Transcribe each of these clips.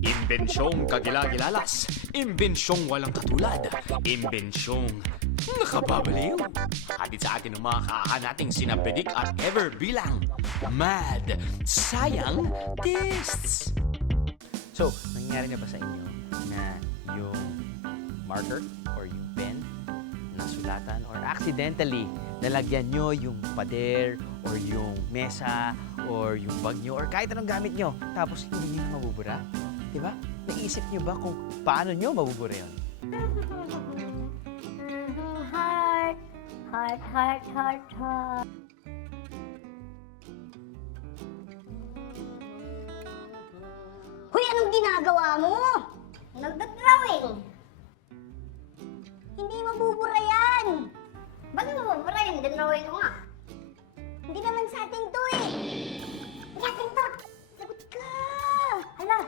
Imbensyong kagila-gilalas, imbensyong walang katulad, imbensyong nakababaliw. Hatid sa atin ng mga kaahan nating sina Bedik at Ever bilang Mad Scientists. So, nangyari na ba sa inyo na yung marker or yung pen nasulatan or accidentally nalagyan nyo yung pader or yung mesa or yung bag nyo or kahit anong gamit nyo tapos hindi nyo mabubura? Diba? Naisip nyo ba kung paano nyo mabubura yun? Heart, heart, heart, heart, heart. Hoy, anong ginagawa mo? Nagdadrawing. Hindi mabubura yan. Bakit mabubura yan? Drawing ko nga. Hindi naman sa atin to eh. Hindi atin to. Sagot ka. Hala.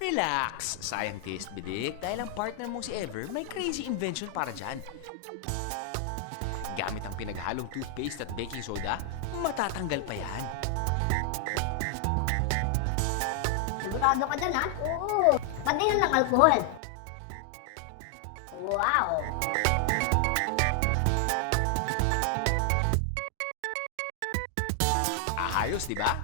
Relax, scientist Bedik, dahil ang partner mo si Ever may crazy invention para dyan. Gamit ang pinaghalong toothpaste at baking soda, matatanggal pa yan. Sigurado ka dyan, ha? Oo. Pati yan ng alcohol. Wow. Ayos, di ba?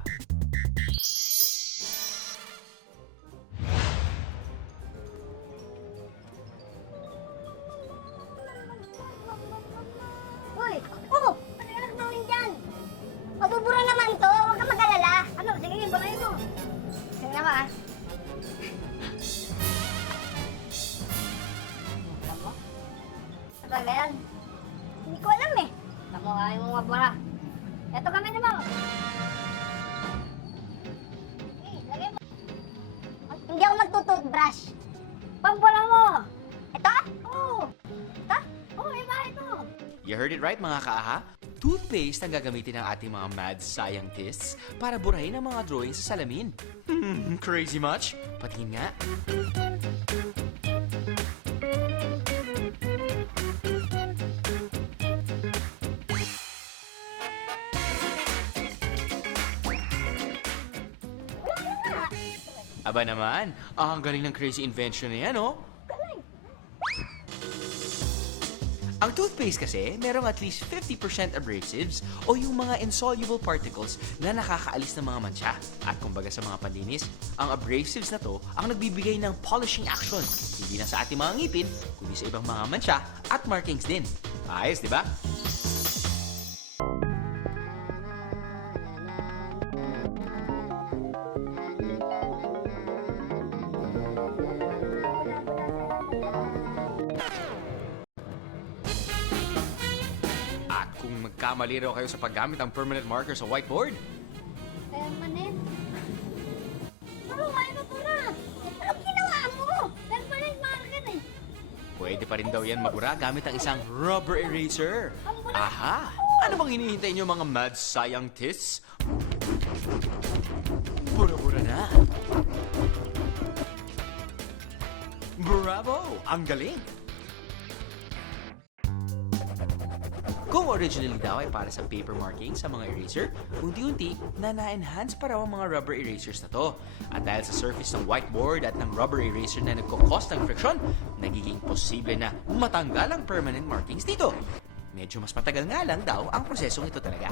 Uy! Oh! Ano ka nagdrawing dyan? Mabubura naman to. Huwag ka mag-alala. Ano? Sige, burahin mo. Sige na ba, ha? Alam mo? Ano ba yan? Hindi ko alam eh. Alam mo, ayaw mo mabura. Eto kami naman. Hey, lagay mo. Hindi ako magtutoothbrush. Pambura mo. Ito? Oo. Ito? Oo, iba ito. You heard it right, mga kaaha? Toothpaste ang gagamitin ng ating mga mad scientists para burahin ang mga drawings sa salamin. Crazy much? Patingin nga. Aba naman, ang galing ng crazy invention na yan, oh. Ang toothpaste kasi, merong at least 50% abrasives o yung mga insoluble particles na nakakaalis ng mga mancha. At kumbaga sa mga panlinis, ang abrasives na to ang nagbibigay ng polishing action. Hindi na sa ating mga ngipin, kundi sa ibang mga mancha at markings din. Ayos, di ba? Kung magkamali raw kayo sa paggamit ng permanent marker sa whiteboard, Permanent? Ano nga ito pura? Anong ginawa mo? Permanent marker eh. pwede pa rin daw yan mabura gamit ang isang rubber eraser. Aha! Ano bang hinihintay nyo mga mad scientists? Bura-bura na! Bravo! Ang galing! Kung originally daw ay para sa paper marking sa mga eraser, unti-unti na na-enhance pa raw ang mga rubber erasers na to. At dahil sa surface ng whiteboard at ng rubber eraser na nagkukos ng friction, nagiging posible na matanggal ang permanent markings dito. Medyo mas matagal nga lang daw ang prosesong ito talaga.